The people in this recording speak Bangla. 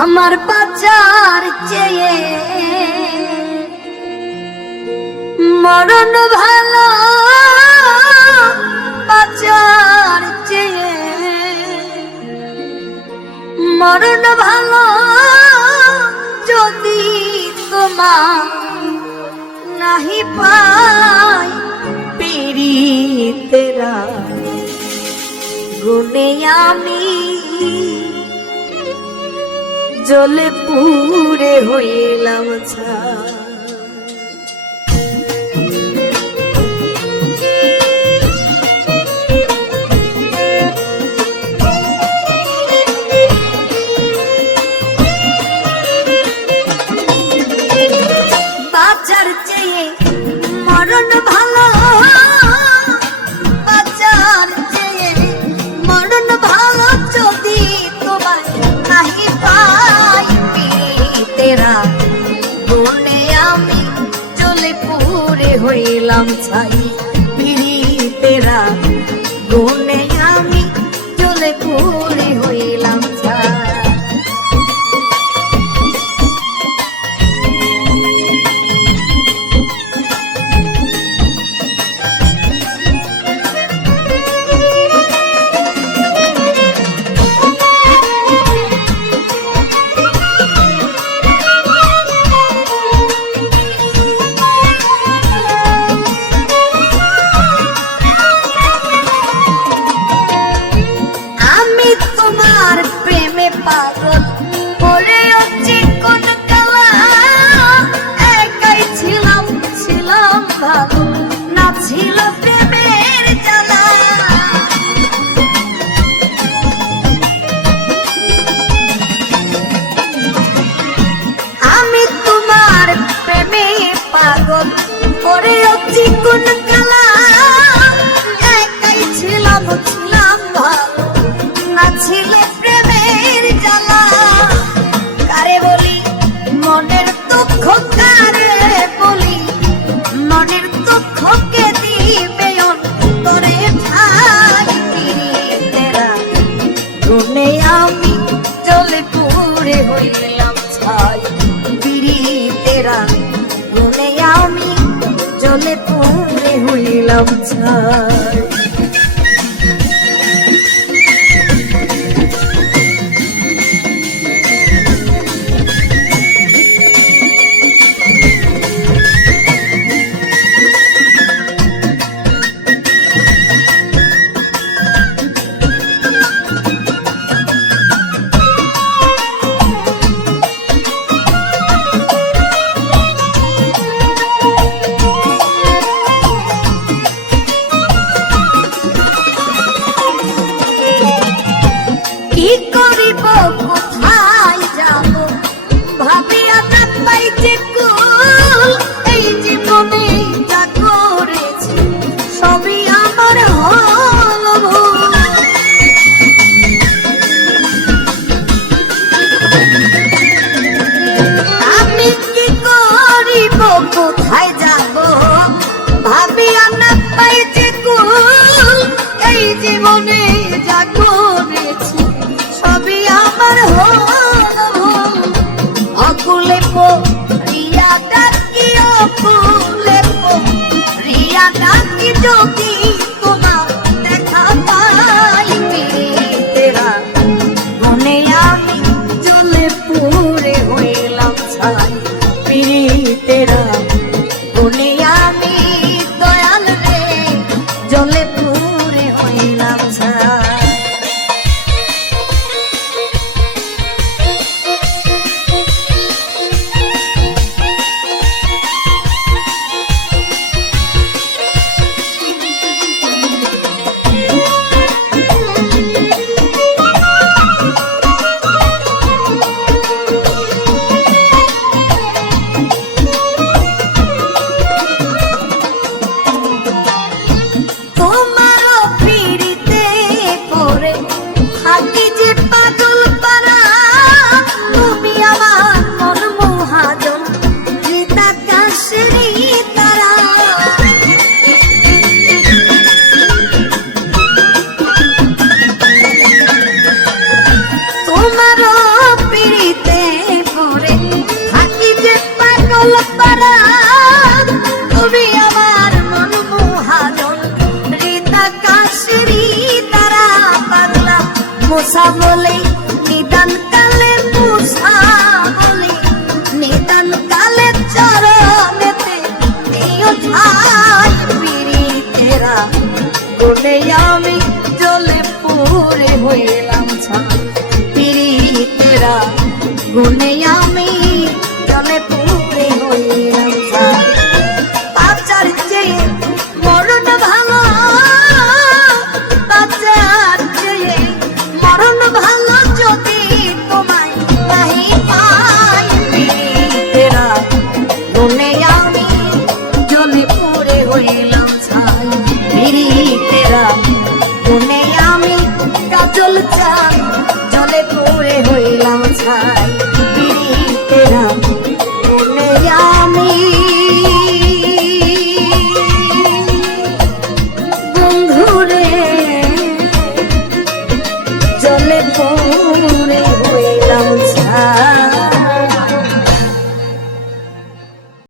আমার বাঁচার চেয়ে মরণ ভালো, বাঁচার চেয়ে মরণ ভালো। যদি তোমার নাহি পাই পীড়িতেরা গুনে আমি জ্বলে পুড়ে হইলাম ছাই। বাঁচার চেয়ে মরণ ভালো, বাঁচার চেয়ে মরণ ভালো। যদি তোমার নাহি পাই পীড়িতেরা গুনে আমি জ্বলে পুড়ে হইলাম ছাই। পীড়িতেরা গুনে আমি জ্বলে পুড়ে হইলাম ছাই। পাগল পড়ে হচ্ছে কোন কালা, একাই ছিলাম ছিলাম ভালো, না ছিল প্রেমের জ্বালা। আমি তোমার প্রেমে পাগল পড়ে হচ্ছে কোন কালা, একাই ছিলাম ছিলাম ভালো, না ছিল প্রেমের জ্বালা। কারে বলি মনের দুঃখ, কারে বলি মনের দুঃখকে দিবে অন্তরে ঠাই। পীড়িতেরা গুনে আমি জ্বলে পুড়ে হইলাম ছাই। পীড়িতেরা গুনে আমি জ্বলে পুড়ে হইলাম ছাই। কি করিব কোথায় যাব ভাবিয়া না পাই যে কুল। এই জীবনে যা করেছি সবই আমার হল ভুল। আমি কি করিব কোথায় যাব ভাবিয়া না পাই যে কুল। এই জীবনে যা করেছি সবই আমার হল ভুল। অকুলে রিয়া ডাকি, অকুলে রিয়া ডাকি, যদি তোমার দেখা পাই। পীড়িতেরা গুনে আমি জ্বলে পুড়ে হইলাম ছাই। পীড়িতেরা গুনে আমি দয়াল রে জ্বলে পুড়ে হইলাম ছাই। তোমার পীড়িতে মুসা বলে নিদান কালে মুসা বলে নিদান কালে চরণেতে দিও ঠাই পীড়িতেরা গুনে আমি জ্বলে পুড়ে হইলাম ছাই পীড়িতেরা গুনে আমি জ্বলে পুড়ে হইলাম ছাই বাঁচার চেয়ে মরণ ভালো বাঁচার চেয়ে মরণ ভালো যদি তোমায় নাহি পাই পীড়িতেরা গুনে আমি জ্বলে পুড়ে হইলাম ছাই পীড়িতেরা গুনে আমি কাজল চাই জ্বলে পুড়ে হইলাম ছাই পীড়িতেরা গুনে আমি বন্ধুরে জ্বলে পুড়ে